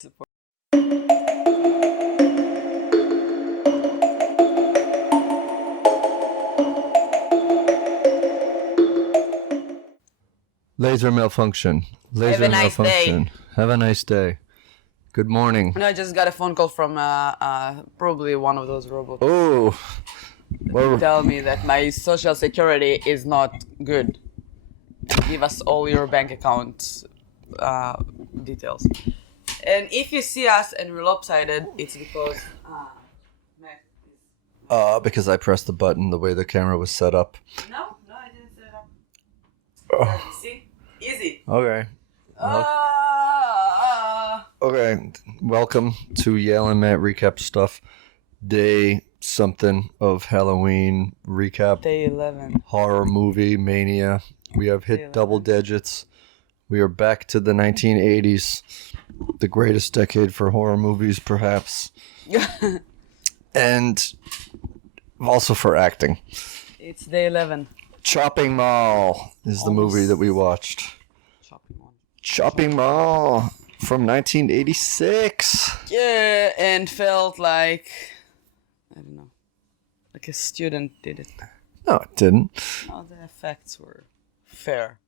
Support. Laser malfunction. Have a nice day. Have a nice day. Good morning. No, I just got a phone call from probably one of those robots. Oh, well, Tell me that my social security is not good. Give us all your bank account details. And if you see us and we're lopsided, it's because Mac is... because I pressed the button the way the camera was set up. No, I didn't set it up. Oh, See? Easy. okay. Okay. Welcome to Yael and Matt recap stuff. Day something of Halloween recap. Day 11. Horror movie mania. We have hit double digits. We are back to the 1980s. The greatest decade for horror movies, perhaps. And also for acting. It's day 11. Chopping Mall is the movie that we watched. Chopping Mall from 1986. Yeah, and felt like, I don't know, like a student did it. No, it didn't. All the effects were fair.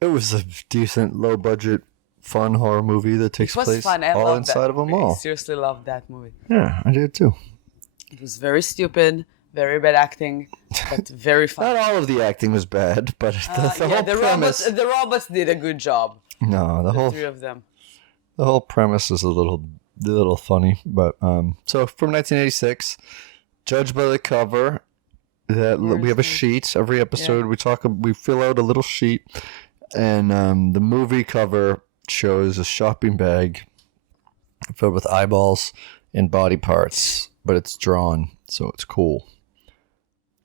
It was a decent, low-budget, fun horror movie that takes It was place fun. I all loved inside that of a movie. mall. I seriously loved that movie. Yeah, I did too. It was very stupid, very bad acting, but very fun. Not all of the acting was bad, but the whole premise... the robots did a good job. No, The three of them. The whole premise is a little funny, but so from 1986, judged by the cover, we have a sheet every episode. Yeah. We fill out a little sheet, and the movie cover shows a shopping bag filled with eyeballs and body parts, but it's drawn, so it's cool.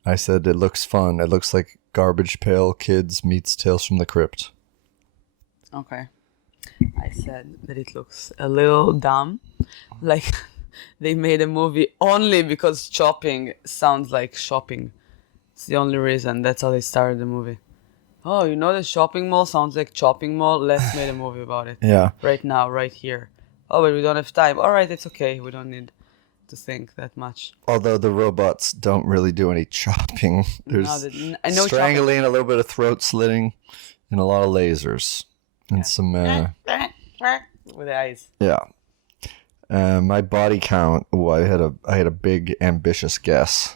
I said it looks fun. It looks like Garbage Pail Kids meets Tales from the Crypt. Okay. I said that it looks a little dumb. Like they made a movie only because chopping sounds like shopping. It's the only reason. That's how they started the movie. Oh, you know the shopping mall sounds like chopping mall? Let's make a movie about it. Yeah. Right now, right here. Oh, but we don't have time. All right, it's okay. We don't need to think that much. Although the robots don't really do any chopping. There's I know strangling, a little bit of throat slitting, and a lot of lasers. And some, with the eyes. yeah. My body count, I had a big ambitious guess.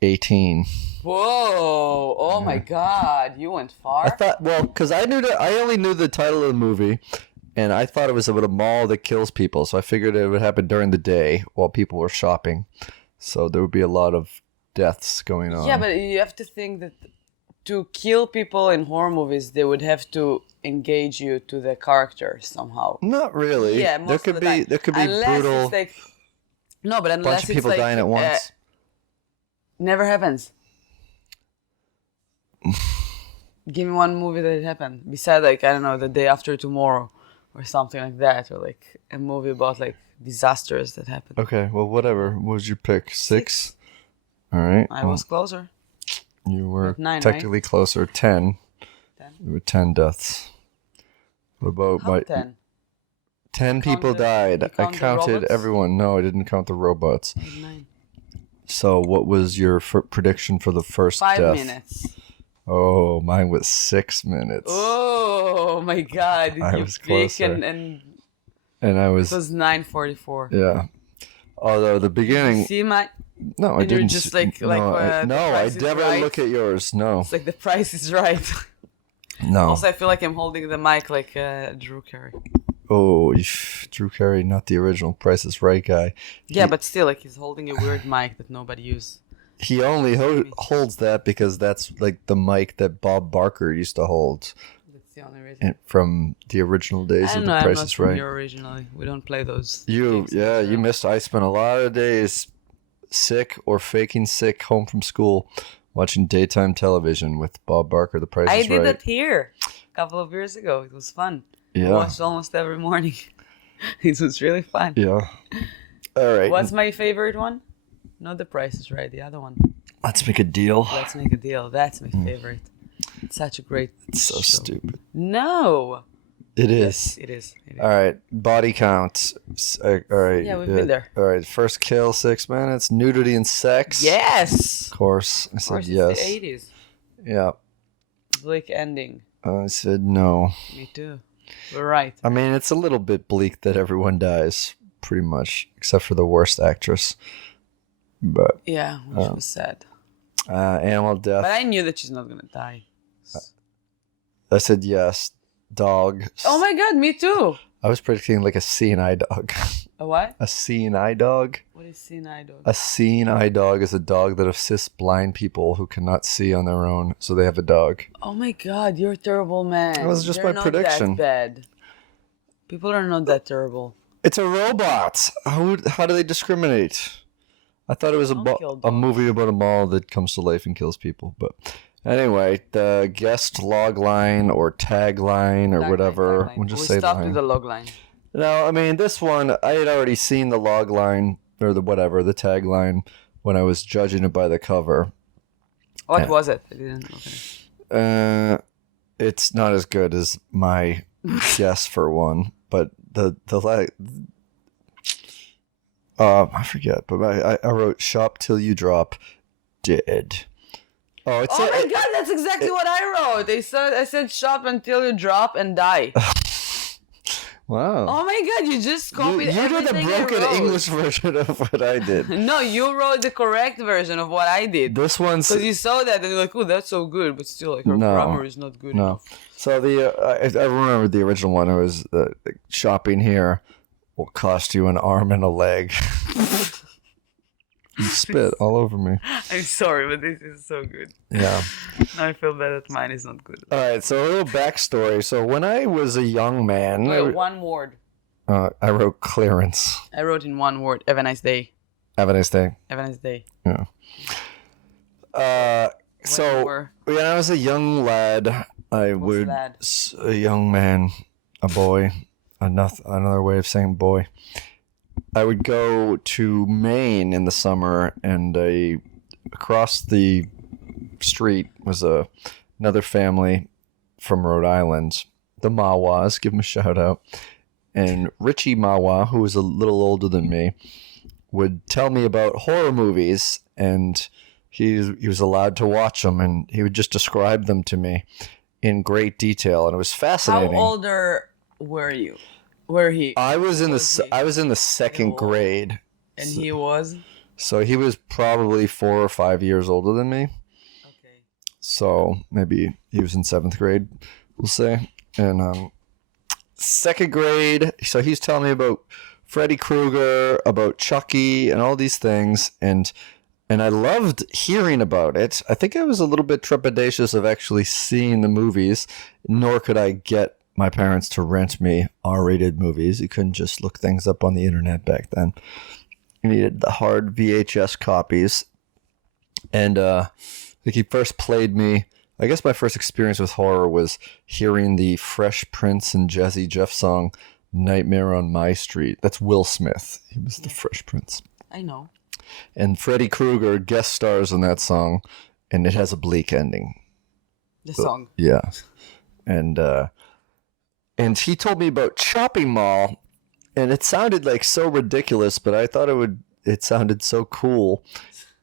18. Whoa! Oh my God! You went far. I thought, because I only knew the title of the movie, and I thought it was about a mall that kills people, so I figured it would happen during the day while people were shopping. So there would be a lot of deaths going on. Yeah, but you have to think that to kill people in horror movies, they would have to engage you to the character somehow. Not really. Yeah, most of the time. There could be unless brutal. It's like, no, but unless Bunch of it's people like, dying at once. Never happens. Give me one movie that it happened. Besides, like, I don't know, The Day After Tomorrow or something like that. Or like a movie about like disasters that happened. Okay, well, whatever. What was your pick? 6? All right. I was closer. You were With 9, technically right? closer. 10. 10. There were 10 deaths. What about How 10? 10 people died. I count the counted robots? everyone. No, I didn't count the robots. 9. So what was your prediction for the first 5 death? minutes. Oh, mine was 6 minutes. Oh my God! I You was pick closer. and I it was... was 9:44. Yeah. Although the beginning... See my? No, I and you're didn't... just like- no, like, I, The no, I Price is never Right. look at yours. No. It's like The Price is Right. No. Also, I feel like I'm holding the mic like Drew Carey. Oh, Drew Carey, not the original Price is Right guy. Yeah, but still, like he's holding a weird mic that nobody uses. He only holds that because that's like the mic that Bob Barker used to hold That's the only reason. from the original days I of don't The know. I'm Price not is from Right. here originally. We don't play those. You games. missed. I spent a lot of days sick or faking sick home from school watching daytime television with Bob Barker, The Price I is did Right. that here a couple of years ago. It was fun. I Yeah. watched almost every morning. It was really fun. Yeah. All right. What's my favorite one? Not The Price is Right. The other one. Let's make a deal. Let's Make a Deal. That's my favorite. It's such a great It's so show. stupid. No. It Yes, is. it is. It is. All right, body count. All right. Yeah, we've been there. All right, first kill 6 minutes. Nudity and sex. Yes. Of course, I Of said course, yes. it's the 80s. Yeah, Bleak ending. I said no. Me too. We're right. I mean, it's a little bit bleak that everyone dies, pretty much, except for the worst actress. But Yeah, which was sad. animal death. But I knew that she's not gonna die. I said yes. Dog. Oh my god, me too. I was predicting like a seeing eye dog. A what? A seeing eye dog. What is senile dog? A seeing eye dog is a dog that assists blind people who cannot see on their own, so they have a dog. Oh my god, you're a terrible man. That was just They're my not prediction. That bad. People are not that terrible. It's a robot. How do they discriminate? I thought it was Don't kill a dogs. movie about a mall that comes to life and kills people. But anyway, the guest log line or tagline or whatever. Tagline. We'll just We say stopped line. with the log line. No, I mean, this one, I had already seen the log line or the tagline when I was judging it by the cover. What was it? I didn't. Okay. It's not as good as my guess for one, but I forget, but I wrote "Shop till you drop, dead." Oh, Oh my god, that's exactly what I wrote. I said shop until you drop and die. Wow. Oh my god, you just copied You did everything the broken I wrote. English version of what I did. No, you wrote the correct version of what I did. This one's Because you saw that and you're like, oh, that's so good, but still, like, her No. grammar is not good no. enough. So I remember the original one. It was shopping here will cost you an arm and a leg. You spit all over me. I'm sorry, but this is so good. Yeah. I feel bad that mine is not good. All right. So a little backstory. So when I was a young man, Wait, one word. I wrote clearance. I wrote in one word. Have a nice day. Have a nice day. Have a nice day. Yeah. So when I was a young lad, lad? A young man, a boy, another way of saying boy. I would go to Maine in the summer, and across the street was another family from Rhode Island, the Mawas. Give them a shout out. And Richie Mawa, who was a little older than me, would tell me about horror movies, and he was allowed to watch them, and he would just describe them to me in great detail, and it was fascinating. How older were you? Were he? I was in the second grade, And he was? so he was probably 4 or 5 years older than me. Okay. So maybe he was in 7th grade, we'll say. And second grade, so he's telling me about Freddy Krueger, about Chucky, and all these things, and I loved hearing about it. I think I was a little bit trepidatious of actually seeing the movies, nor could I get my parents to rent me R-rated movies. You couldn't just look things up on the internet back then. You needed the hard VHS copies. And I think he first played me. I guess my first experience with horror was hearing the Fresh Prince and Jazzy Jeff song, Nightmare on My Street. That's Will Smith. He was the Fresh Prince. I know. And Freddy Krueger guest stars in that song, and it has a bleak ending. The song. Yeah. And he told me about Shopping Mall, and it sounded like so ridiculous, but I thought it sounded so cool.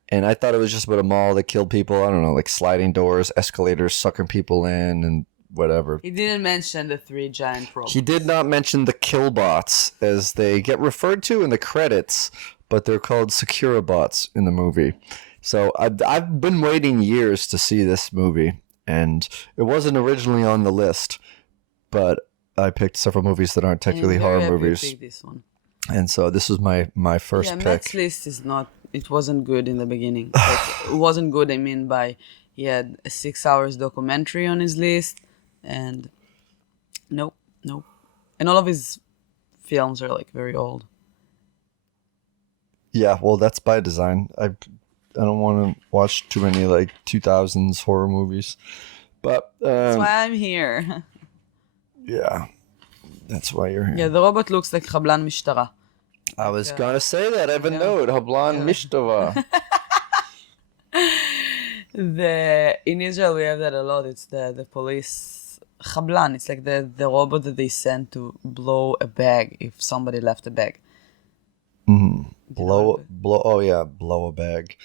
And I thought it was just about a mall that killed people. I don't know, like sliding doors, escalators, sucking people in, and whatever. He didn't mention the 3 giant robots. He did not mention the killbots, as they get referred to in the credits, but they're called Securabots in the movie. So I've been waiting years to see this movie, and it wasn't originally on the list, but I picked several movies that aren't technically horror movies. This one. And so this was my first pick. Matt's list is not. It wasn't good in the beginning. Like, it wasn't good. I mean, he had a 6 hours documentary on his list, and nope. And all of his films are like very old. Yeah, well, that's by design. I don't want to watch too many like 2000s horror movies, but That's why I'm here. yeah, that's why you're here. Yeah, the robot looks like Chablan Mishtara. I was gonna say that. I have a note. Hablan Mishtava. In Israel we have that a lot. It's the police Chablan. It's like the robot that they send to blow a bag if somebody left a bag. Mm-hmm. Do you know Blow. Oh yeah, blow a bag.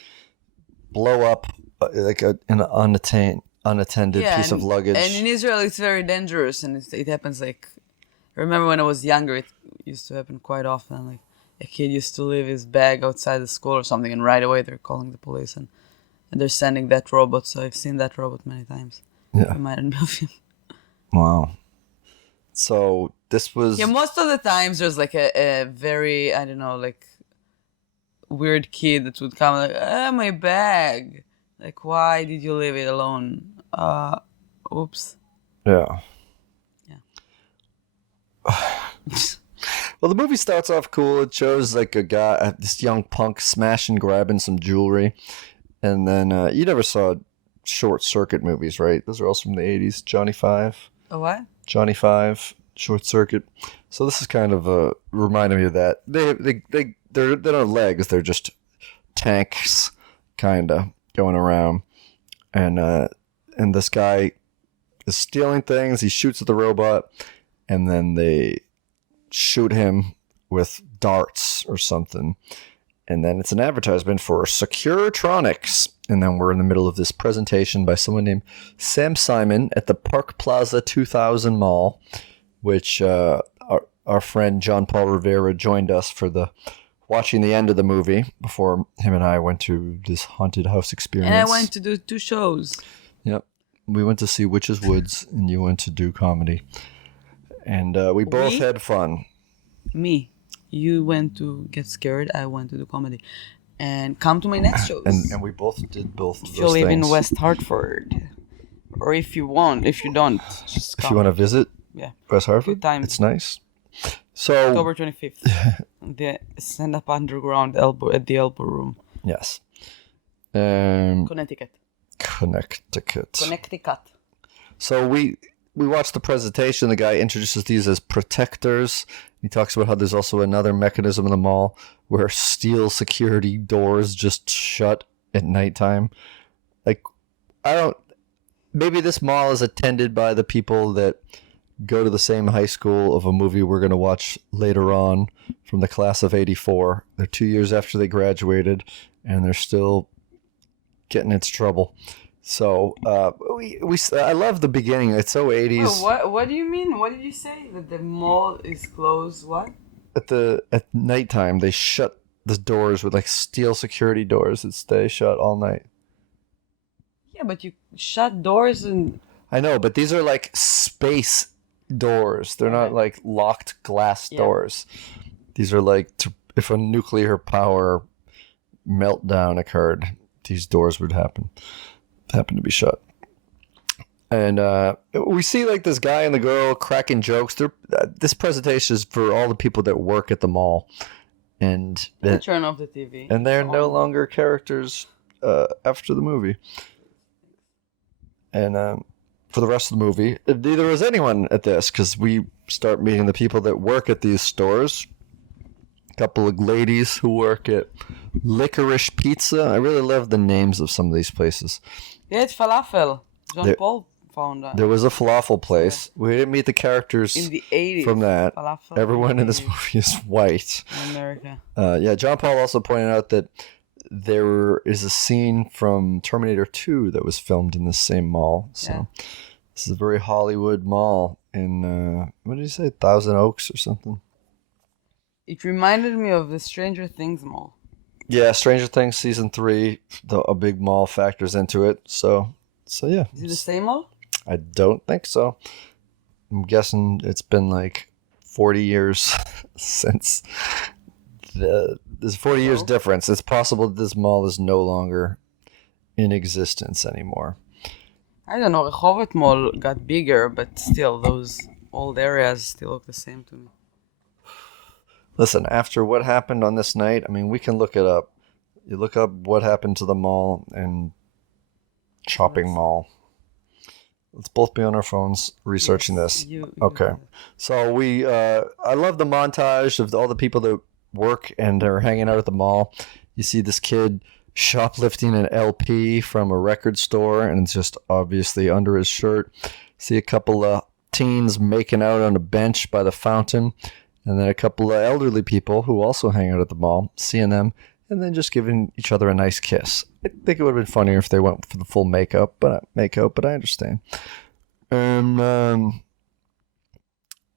Blow up like an unattended Yeah, piece of luggage. and in Israel it's very dangerous, and it happens like. I remember when I was younger, it used to happen quite often. Like a kid used to leave his bag outside the school or something, and right away they're calling the police and they're sending that robot. So I've seen that robot many times. Yeah. Reminded me of him. Wow. So this was. Yeah, most of the times there's like a very, I don't know, like weird kid that would come like, my bag. Like, why did you leave it alone? Oops. Yeah. Yeah. Well, the movie starts off cool. It shows like a guy, this young punk, smashing, grabbing some jewelry, and then you never saw Short Circuit movies, right? Those are also from the '80s. Johnny Five. A what? Johnny Five, Short Circuit. So this is kind of reminding me of that. They're not legs. They're just tanks, kinda going around, and this guy is stealing things. He shoots at the robot, and then they shoot him with darts or something. And then it's an advertisement for Securetronics. And then we're in the middle of this presentation by someone named Sam Simon at the Park Plaza 2000 Mall, which our friend John Paul Rivera joined us for watching the end of the movie before him and I went to this haunted house experience. And I went to do 2 shows. Yep. We went to see Witches Woods, and you went to do comedy. And we both had fun. Me. You went to get scared. I went to do comedy. And come to my next shows. And we both did both of if those you live things. in West Hartford. Or if you want. If you don't, just come. If you want to visit West Hartford, Good time. it's nice. So October 25th. The stand-up underground at the Elbow Room. Yes. Connecticut. Connecticut. So we watched the presentation. The guy introduces these as protectors. He talks about how there's also another mechanism in the mall where steel security doors just shut at nighttime. Like, maybe this mall is attended by the people that go to the same high school of a movie we're going to watch later on from the class of '84. They're 2 years after they graduated, and they're still getting into trouble. So I love the beginning. It's so 80s. What do you mean? What did you say? That the mall is closed? What? At nighttime, they shut the doors with like steel security doors that stay shut all night. Yeah, but you shut doors and... I know, but these are like space doors. They're not like locked glass doors. These are like if a nuclear power meltdown occurred, these doors would happen to be shut. And we see like this guy and the girl cracking jokes. This presentation is for all the people that work at the mall, and turn off the TV. And they're no longer characters after the movie. And for the rest of the movie, neither was anyone at this, because we start meeting the people that work at these stores. A couple of ladies who work at Licorice Pizza. I really love the names of some of these places. Yeah, it's falafel. John Paul found that. There was a falafel place. We didn't meet the characters in the 80s. From that. Falafel Everyone in this movie is white. In America. John Paul also pointed out that there is a scene from Terminator 2 that was filmed in the same mall. So this is a very Hollywood mall in, what did you say, Thousand Oaks or something? It reminded me of the Stranger Things mall. Yeah, Stranger Things season 3, a big mall factors into it. So yeah. Is it the same mall? I don't think so. I'm guessing it's been like 40 years since there's 40 years difference. It's possible that this mall is no longer in existence anymore. I don't know. Rehovot Mall got bigger, but still, those old areas still look the same to me. Listen, after what happened on this night, I mean, we can look it up. You look up what happened to the mall and shopping mall. Let's both be on our phones researching this. Okay. So I love the montage of all the people that work and are hanging out at the mall. You see this kid shoplifting an LP from a record store, and it's just obviously under his shirt. See a couple of teens making out on a bench by the fountain, and then a couple of elderly people who also hang out at the mall, seeing them, and then just giving each other a nice kiss. I think it would have been funnier if they went for the full makeout, but I understand. And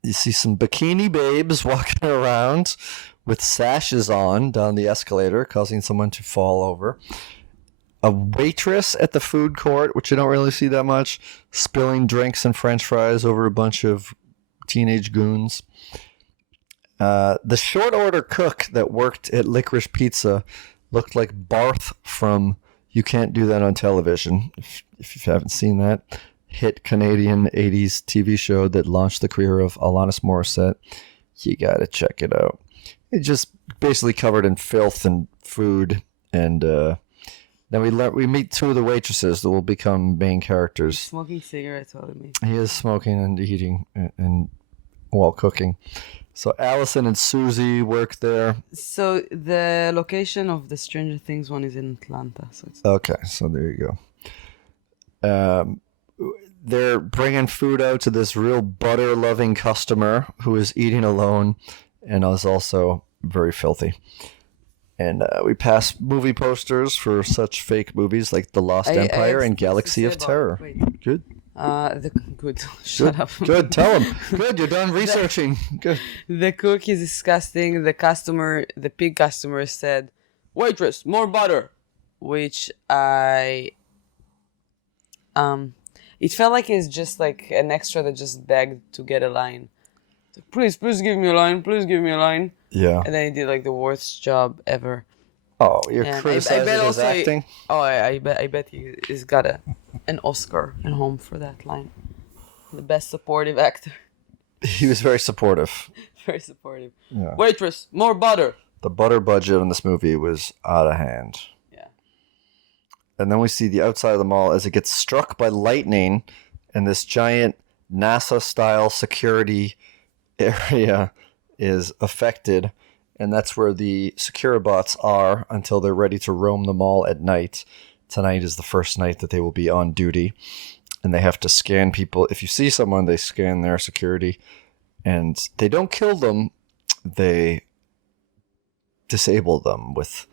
you see some bikini babes walking around with sashes on down the escalator, causing someone to fall over. A waitress at the food court, which you don't really see that much, spilling drinks and french fries over a bunch of teenage goons. The short order cook that worked at Licorice Pizza looked like Barth from You Can't Do That on Television, if you haven't seen that. Hit Canadian 80s TV show that launched the career of Alanis Morissette. You gotta check it out. It's just basically covered in filth and food, and then we meet two of the waitresses that will become main characters. Smoking cigarettes while we meet. He is smoking and eating and while cooking. So Allison and Susie work there. So the location of the Stranger Things one is in Atlanta. So it's Okay, so there you go. They're bringing food out to this real butter-loving customer who is eating alone and is also very filthy. And we pass movie posters for such fake movies like The Lost Empire and Galaxy of Terror. Good. Good. Shut up. Good. Tell him. Good. You're done researching. Good. The cook is disgusting. The pig customer said, "Waitress, more butter," which it felt like it's just like an extra that just begged to get a line. Please give me a line. Please give me a line. Yeah. And then he did like the worst job ever. Oh, you're And criticizing his acting? I bet he's got an Oscar at home for that line. The best supportive actor. He was very supportive. Very supportive. Yeah. Waitress, more butter. The butter budget on this movie was out of hand. Yeah. And then we see the outside of the mall as it gets struck by lightning, and this giant NASA-style security area is affected, and that's where the Securibots are until they're ready to roam the mall at night. Tonight is the first night that they will be on duty, and they have to scan people. If you see someone, they scan their security, and they don't kill them, they disable them with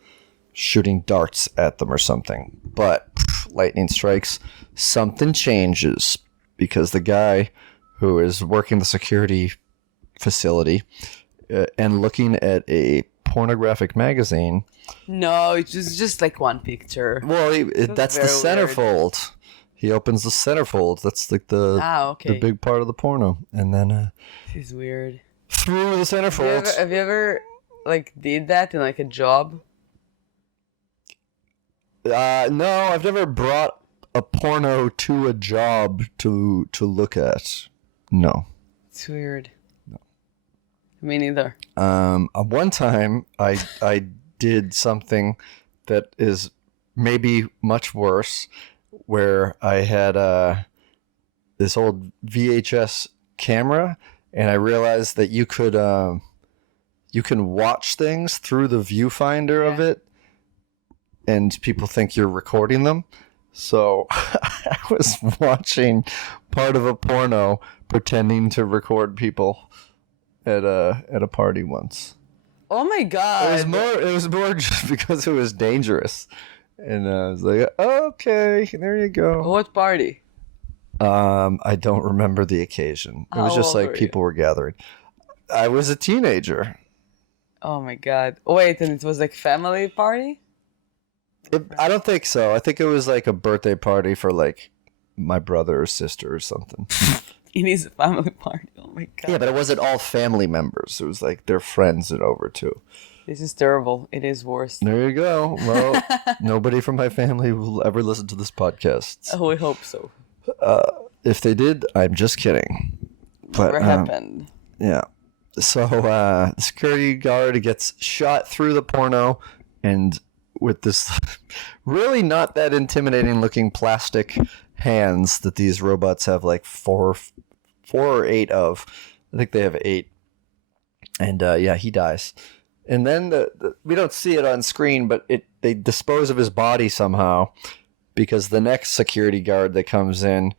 shooting darts at them or something. But lightning strikes, something changes, because the guy who is working the security facility and looking at a pornographic magazine. No, it was just like one picture. Well, that's the centerfold. He opens the centerfold. That's like the big part of the porno, and then this is weird. Through the centerfold. Have you ever like did that in like a job? No, I've never brought a porno to a job to look at. No. It's weird. Me neither. One time I did something that is maybe much worse, where I had this old VHS camera, and I realized that you can watch things through the viewfinder of it, and people think you're recording them. So I was watching part of a porno, pretending to record people at a party once. Oh my god! It was more just because it was dangerous, and I was like, okay, there you go. What party? I don't remember the occasion. It was just like people were gathering. I was a teenager. Oh my god! Wait, and it was like family party? I don't think so. I think it was like a birthday party for like my brother or sister or something. It is a family party. Oh my god. Yeah, but it wasn't all family members. It was like their friends and over too. This is terrible. It is worse. There you go. Well, nobody from my family will ever listen to this podcast. Oh, we hope so. If they did, I'm just kidding. Never happened. Yeah. So the security guard gets shot through the porno, and with this really not that intimidating looking plastic hands that these robots have like four or eight of. I think they have 8. And he dies. And then we don't see it on screen, but they dispose of his body somehow, because the next security guard that comes in,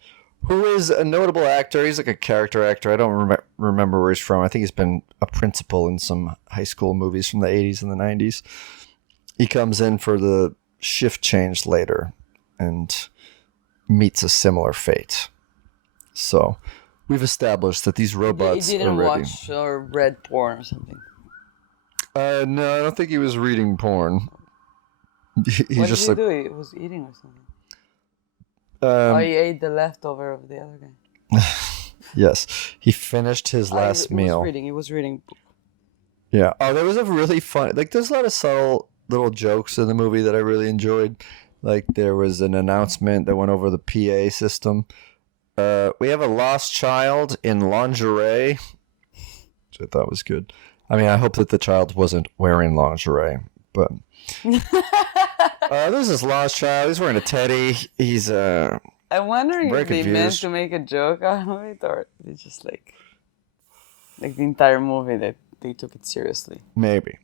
who is a notable actor. He's like a character actor. I don't remember where he's from. I think he's been a principal in some high school movies from the 80s and the 90s. He comes in for the shift change later and meets a similar fate. So we've established that these robots He are didn't ready. watch or read porn or something. No, I don't think he was reading porn. He What just did he do? He was eating or something. He ate the leftover of the other guy. Yes, he finished his last meal. He was reading. Yeah. Oh, there was a really fun. Like, there's a lot of subtle little jokes in the movie that I really enjoyed. Like, there was an announcement that went over the PA system. We have a lost child in lingerie, which I thought was good. I mean, I hope that the child wasn't wearing lingerie, but there's this lost child. He's wearing a teddy. He's I'm wondering very if they meant confused. to make a joke out of it, or they just like the entire movie that they took it seriously. Maybe.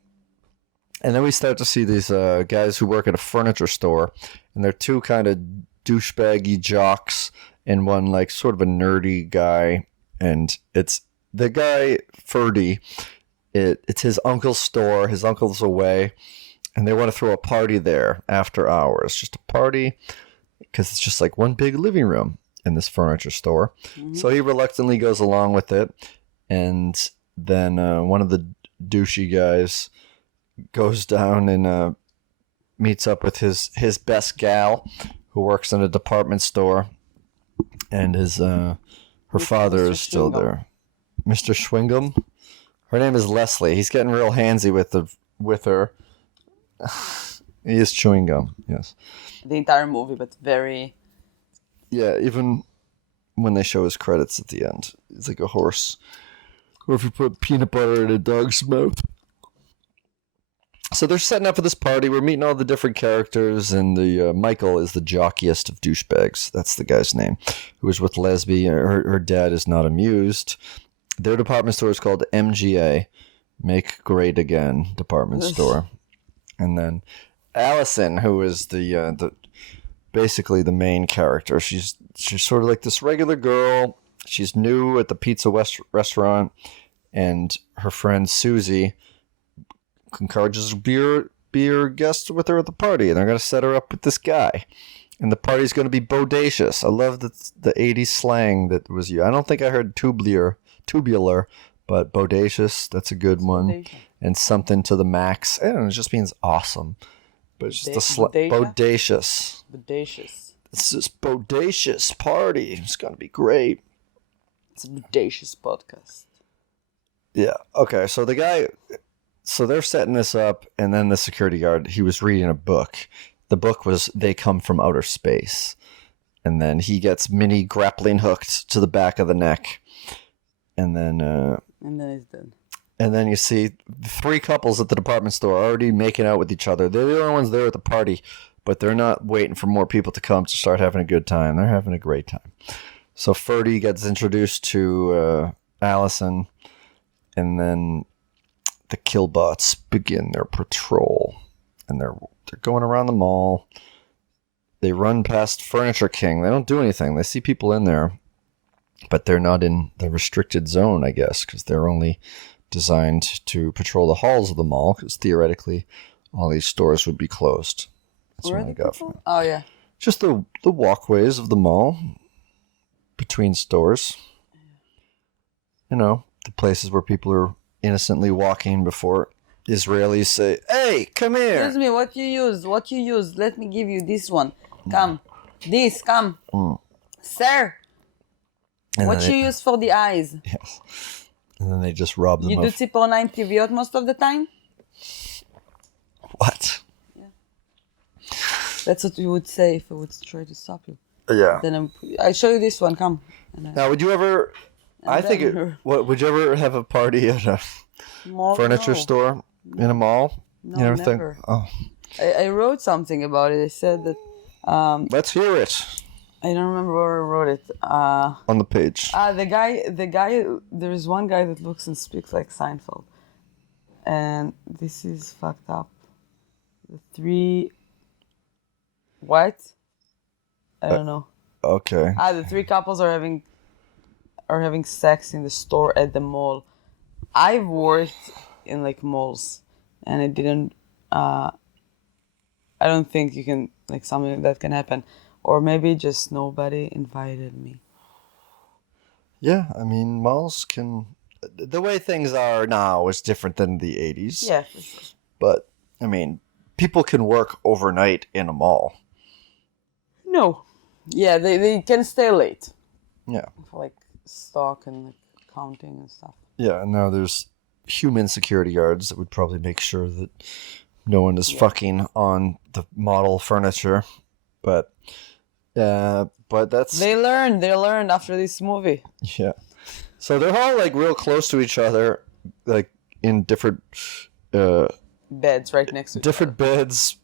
And then we start to see these guys who work at a furniture store, and they're two kind of douchebaggy jocks and one like sort of a nerdy guy. And it's the guy Ferdy. It's his uncle's store. His uncle's away, and they want to throw a party there after hours. Just a party because it's just like one big living room in this furniture store. Mm-hmm. So he reluctantly goes along with it, and then one of the douchey guys goes down and meets up with his best gal who works in a department store, and her father is still there. Mr. Schwingham. Her name is Leslie. He's getting real handsy with her. He is chewing gum, yes. The entire movie, but very... Yeah, even when they show his credits at the end. It's like a horse. Or if you put peanut butter in a dog's mouth. So they're setting up for this party. We're meeting all the different characters, and the Michael is the jockiest of douchebags. That's the guy's name. Who is with Lesby. Her dad is not amused. Their department store is called MGA, Make Great Again Department Store. And then Allison, who is the basically the main character. She's sort of like this regular girl. She's new at the pizza restaurant, and her friend Susie encourages her be her guest with her at the party, and they're going to set her up with this guy. And the party's going to be bodacious. I love the 80s slang that was used. I don't think I heard tubular, but bodacious, that's a good one. Bodacious. And something to the max. I don't know, it just means awesome. But it's just bodacious. Bodacious. It's this bodacious party. It's going to be great. It's a bodacious podcast. Yeah. Okay, so the guy... So they're setting this up, and then the security guard, he was reading a book. The book was They Come From Outer Space. And then he gets mini grappling hooked to the back of the neck. And then he's dead. And then you see three couples at the department store already making out with each other. They're the only ones there at the party, but they're not waiting for more people to come to start having a good time. They're having a great time. So Ferdy gets introduced to Allison, and then the Killbots begin their patrol, and they're going around the mall. They run past Furniture King. They don't do anything. They see people in there, but they're not in the restricted zone, I guess, because they're only designed to patrol the halls of the mall, because theoretically all these stores would be closed. That's what I got from it. Oh, yeah. Just the walkways of the mall between stores. You know, the places where people are innocently walking before Israelis say, "Hey, come here." Excuse me, what you use? Let me give you this one. Come. Come. Sir. And what you use for the eyes? Yes. And then they just rob them. You do ציפורניים טבעיות most of the time? What? Yeah. That's what you would say if I would try to stop you. Yeah. Then I show you this one. Come. Now, would you ever... would you ever have a party at a furniture store in a mall? No, you never never. Think, oh. I wrote something about it. I said that... Let's hear it. I don't remember where I wrote it. On the page. The guy, there's one guy that looks and speaks like Seinfeld. And this is fucked up. The three... What? I don't know. Okay. The three couples are having sex in the store at the mall. I've worked in like malls, and it didn't. I don't think you can like something like that can happen, or maybe just nobody invited me. Yeah, I mean, malls can. The way things are now is different than the 80s. Yeah, for sure. But, I mean, people can work overnight in a mall. No. Yeah, they can stay late Yeah. for like stock and like counting and stuff. Yeah, and now there's human security guards that would probably make sure that no one is fucking on the model furniture. But that's... They learned after this movie. Yeah. So they're all like real close to each other, like in different Beds right next to each different beds.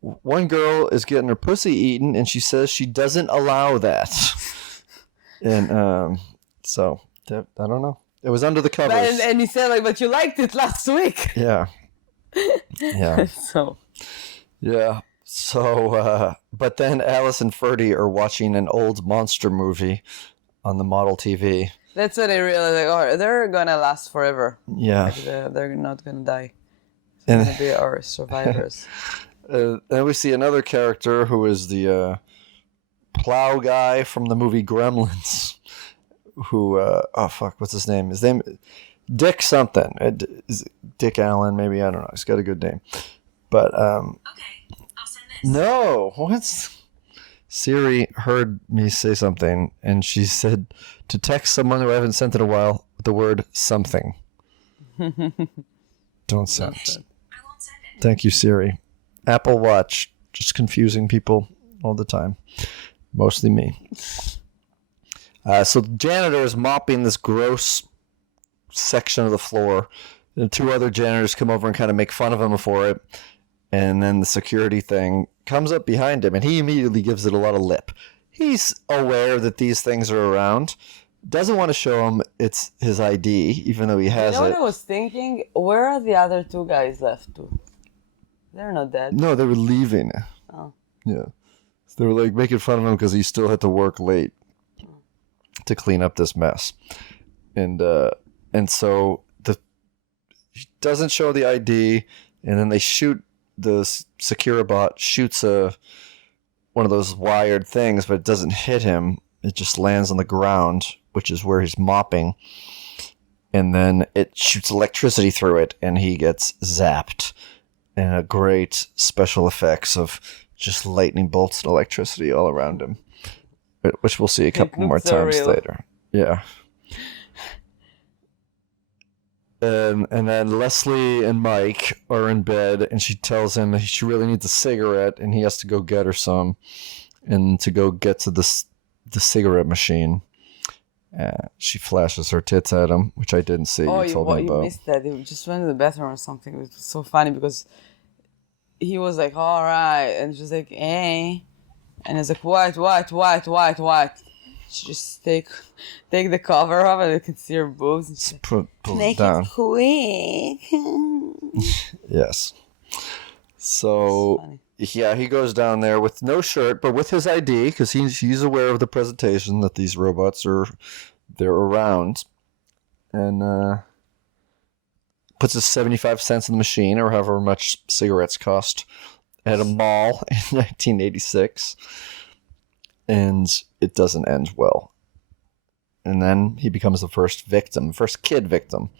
One girl is getting her pussy eaten, and she says she doesn't allow that. And so I don't know. It was under the covers. And he said like, but you liked it last week. Yeah. Yeah. So. Yeah. So, but then Alice and Ferdy are watching an old monster movie on the model TV. That's when they realized, like, oh, they're gonna last forever. Yeah. Like, they're not gonna die. They're gonna be our survivors. Then we see another character who is the plow guy from the movie Gremlins. Who, what's his name? His name, Dick something. Is it Dick Allen, maybe? I don't know. He's got a good name. But, Okay, I'll send this. no, what's... Siri heard me say something, and she said to text someone who I haven't sent in a while with the word something. Don't send. I won't send it. Thank you, Siri. Apple Watch, just confusing people all the time. Mostly me. So the janitor is mopping this gross section of the floor. And two other janitors come over and kind of make fun of him for it. And then the security thing comes up behind him, and he immediately gives it a lot of lip. He's aware that these things are around. Doesn't want to show him it's his ID, even though he has You know it. what I was thinking? Where are the other two guys left to? They're not dead. No, they were leaving. Oh. Yeah. So they were like making fun of him because he still had to work late to clean up this mess. And so he doesn't show the ID, and then they shoot... The Securabot shoots one of those wired things, but it doesn't hit him. It just lands on the ground, which is where he's mopping. And then it shoots electricity through it, and he gets zapped. And a great special effects of just lightning bolts and electricity all around him, which we'll see a couple more times later. Yeah. And then Leslie and Mike are in bed, and she tells him that she really needs a cigarette, and he has to go get her some, and to go get to the cigarette machine. She flashes her tits at him, which I didn't see. Oh, you told me you about. missed that. He just went to the bathroom or something. It was so funny because he was like, all right. And she was like, eh. And I was like, what? She just take the cover off and you can see her boobs. And she Pull make it down. it quick. Yes. So, yeah, he goes down there with no shirt, but with his ID, because he's aware of the presentation that these robots they're around. And puts his 75 cents in the machine, or however much cigarettes cost, at a mall in 1986. And it doesn't end well. And then he becomes the first kid victim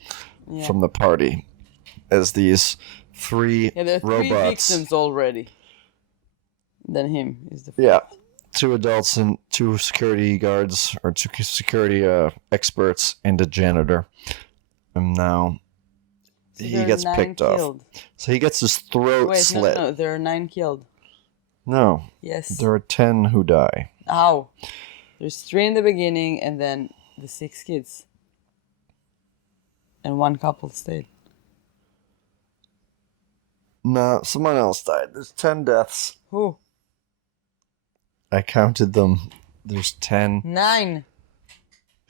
from the party, as these three Yeah, there are robots. three victims already. Then him is the first. Yeah, 2 adults and 2 security guards, or 2 security experts, and a janitor. And now So he there are gets 9 picked killed. off. So he gets his throat Wait, slit. no, there are 9 killed. No, Yes. there are 10 who die. How? There's 3 in the beginning, and then the 6 kids. And 1 couple stayed. No, someone else died. There's 10 deaths. Who? I counted them. There's 10. 9.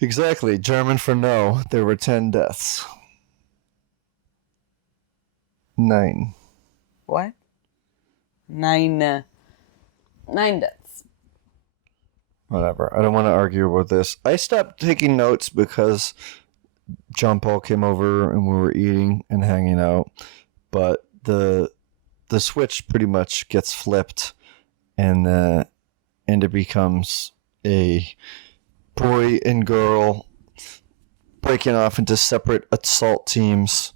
Exactly. German for no. There were 10 deaths. 9. What? 9. 9 deaths. whatever. I don't want to argue about this. I stopped taking notes because John Paul came over and we were eating and hanging out. But the switch pretty much gets flipped, and it becomes a boy and girl breaking off into separate assault teams.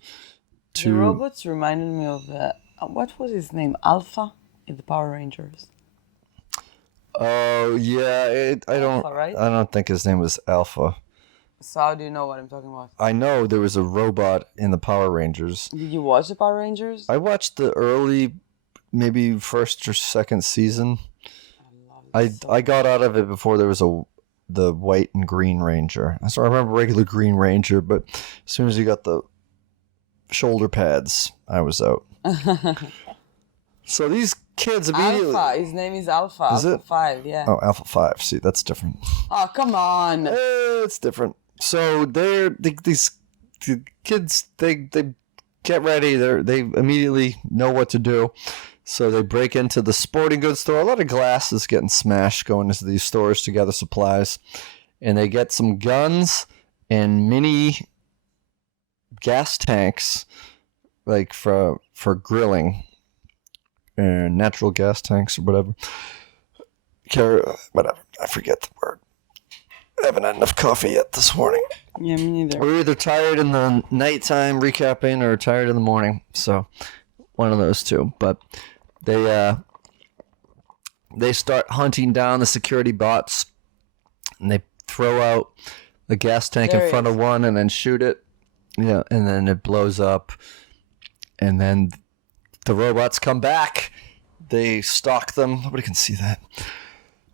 The robots reminded me of what was his name? Alpha in the Power Rangers. Oh yeah, Alpha, right? I don't think his name was Alpha. So how do you know what I'm talking about? I know there was a robot in the Power Rangers. Did you watch the Power Rangers? I watched the early, maybe first or second season. I got out of it before there was the white and green Ranger. So I remember regular Green Ranger, but as soon as you got the shoulder pads, I was out. So these kids immediately... Alpha. His name is Alpha. Is Alpha it? 5, yeah. Oh, Alpha 5. See, that's different. Oh, come on. It's different. So these kids, they get ready. They immediately know what to do. So they break into the sporting goods store. A lot of glass is getting smashed going into these stores to gather supplies. And they get some guns and mini gas tanks, like for grilling, and natural gas tanks or whatever. Whatever. I forget the word. I haven't had enough coffee yet this morning. Yeah, me neither. We're either tired in the nighttime recapping or tired in the morning. So one of those two. But they start hunting down the security bots, and they throw out the gas tank in front of one and then shoot it. Yeah, and then it blows up. And then the robots come back. They stalk them. Nobody can see that.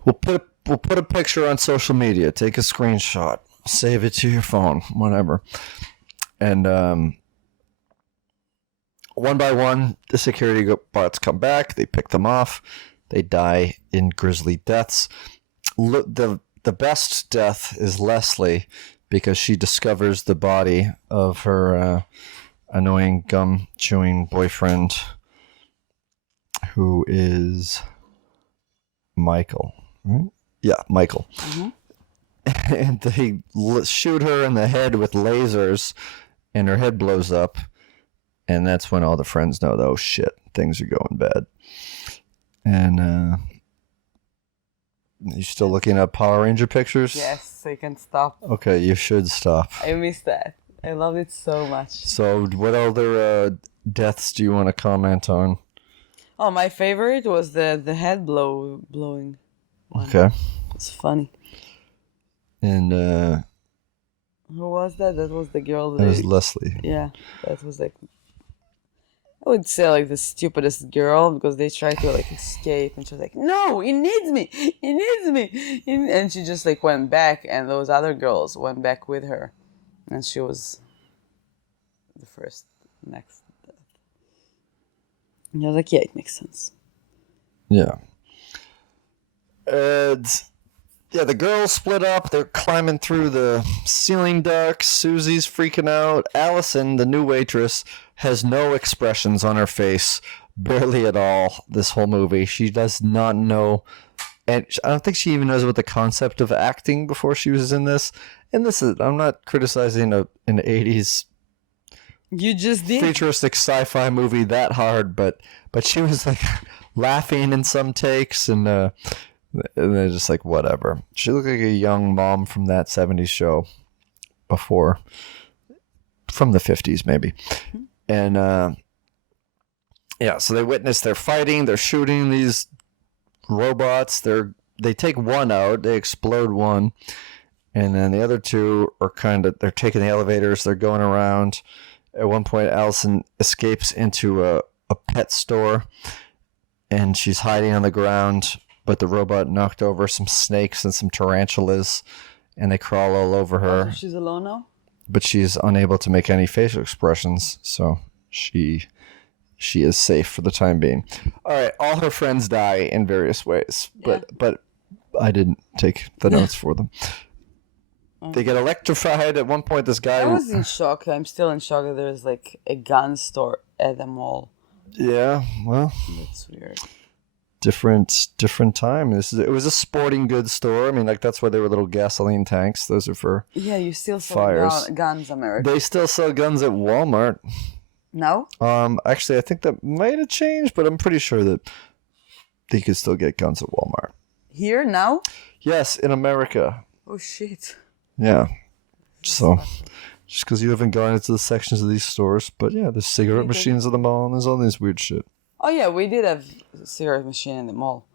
We'll put a picture on social media. Take a screenshot. Save it to your phone. Whatever. And one by one, the security bots come back. They pick them off. They die in grisly deaths. The best death is Leslie, because she discovers the body of her annoying gum-chewing boyfriend, who is Michael. Right? Yeah, Michael. Mm-hmm. And they shoot her in the head with lasers, and her head blows up. And that's when all the friends know, oh shit, things are going bad. And you still looking at Power Ranger pictures? Yes, I can stop. Okay, you should stop. I miss that. I love it so much. So what other deaths do you want to comment on? Oh, my favorite was the head blowing one. Okay. It's funny. And who was that? That was the girl. It was Leslie. Yeah, that was like, I would say like the stupidest girl, because they tried to like escape, and she was like, "No, he needs me. He needs me." And she just like went back, and those other girls went back with her, and she was the next death. And I was like, yeah, it makes sense. Yeah. Yeah, the girls split up. They're climbing through the ceiling ducts. Susie's freaking out. Allison, the new waitress, has no expressions on her face. Barely at all this whole movie. She does not know. And I don't think she even knows what the concept of acting before she was in this. And this is, I'm not criticizing an 80s You just did. futuristic sci-fi movie that hard, but she was like laughing in some takes, and they're just like, whatever. She looked like a young mom from that 70s show before, from the 50s maybe. And yeah, so they witness their fighting, they're shooting these robots, they take one out, they explode one, and then the other two are they're taking the elevators, they're going around. At one point, Allison escapes into a pet store, and she's hiding on the ground, but the robot knocked over some snakes and some tarantulas, and they crawl all over her. So she's alone now? But she's unable to make any facial expressions, so she is safe for the time being. All right, all her friends die in various ways, but I didn't take the notes for them. They get electrified. At one point, this guy... I was in shock. I'm still in shock that there's like a gun store at the mall. Yeah, well... That's weird. different time. It was a sporting goods store. I mean, like that's why there were little gasoline tanks. Those are for Yeah, you still sell fires. guns, America. They still sell guns at Walmart. No? Actually, I think that might have changed, but I'm pretty sure that you could still get guns at Walmart. Here now? Yes, in America. Oh shit. Yeah. So, just because you haven't gone into the sections of these stores, but yeah, there's cigarette machines at the mall, and there's all this weird shit. Oh yeah, we did have a cigarette machine in the mall,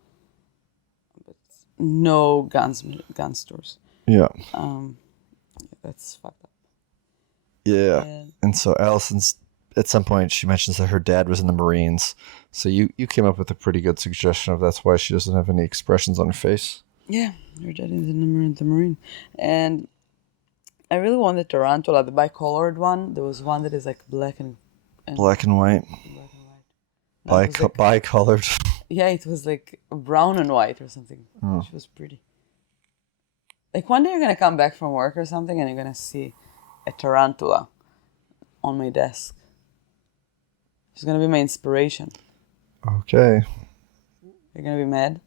but no gun stores. Yeah. That's fucked up. Yeah. And so Allison's, at some point, she mentions that her dad was in the Marines. So you came up with a pretty good suggestion of that's why she doesn't have any expressions on her face. Yeah, her dad is in the Marine. And I really want the tarantula, the bicolored one. There was one that is like black and Black and white. No, it was like- Bicolored. Yeah, it was like brown and white or something. Oh. She was pretty. Like one day you're gonna come back from work or something and you're gonna see a tarantula on my desk. She's gonna be my inspiration. Okay. You're gonna be mad?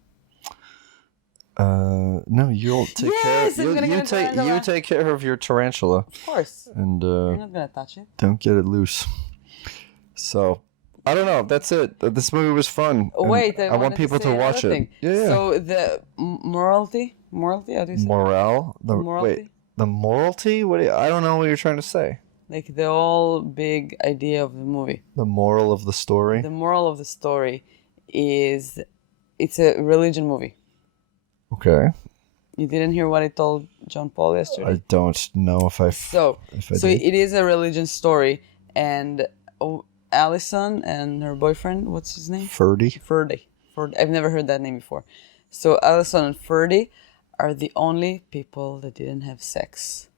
No, you'll take Yes, care. I'm gonna You get a tarantula. you take care of your tarantula, Of course. and You're not gonna touch it. don't get it loose. So, I don't know. That's it. This movie was fun. Oh, and wait, I wanted want people say to watch another it. thing. Yeah. So the morality, how do you say? Morale. Morality? Wait, the morality. I don't know what you're trying to say. Like the whole big idea of the movie. The moral of the story. The moral of the story is it's a religion movie. Okay. You didn't hear what I told John Paul yesterday? I don't know if I. So did. it is a religion story, and Allison and her boyfriend, what's his name? Ferdy. Ferdy. I've never heard that name before. So Allison and Ferdy are the only people that didn't have sex.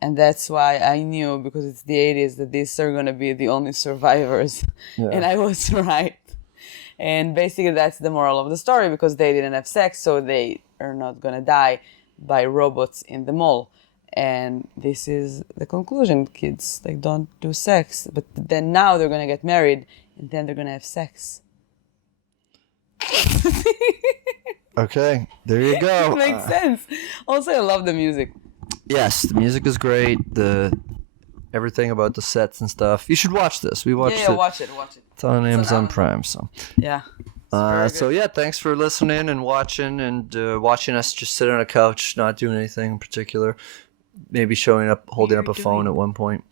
And that's why I knew, because it's the 80s, that these are going to be the only survivors. Yeah. And I was right. And basically that's the moral of the story, because they didn't have sex, so they are not going to die by robots in the mall. And this is the conclusion, kids. Like, don't do sex. But then now they're going to get married, and then they're going to have sex. Okay, there you go. It makes sense. Also, I love the music. Yes, the music is great. Everything about the sets and stuff. You should watch this. We watched Yeah, it. watch it. It's on Amazon Prime. So, Yeah. so yeah, thanks for listening and watching watching us just sit on a couch, not doing anything in particular. Maybe holding up a phone at one point.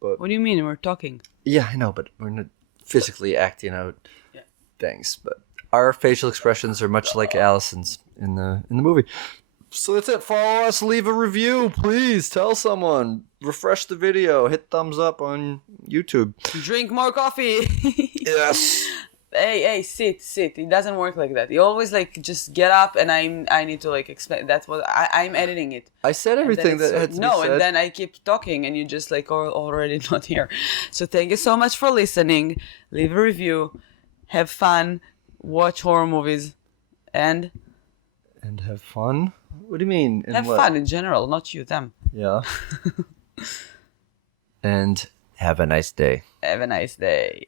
What do you mean? We're talking. Yeah, I know, but we're not physically acting out things. But our facial expressions are much like Allison's in the movie. So that's it. Follow us. Leave a review, please. Tell someone. Refresh the video. Hit thumbs up on YouTube. Drink more coffee. Yes. Hey, sit. It doesn't work like that. You always just get up, and I need to explain. That's what I'm editing it. I said everything that had to be said. And then I keep talking, and you just already not here. So thank you so much for listening. Leave a review. Have fun. Watch horror movies, and have fun. What do you mean? have fun in general, not you, them. Yeah. And have a nice day. Have a nice day.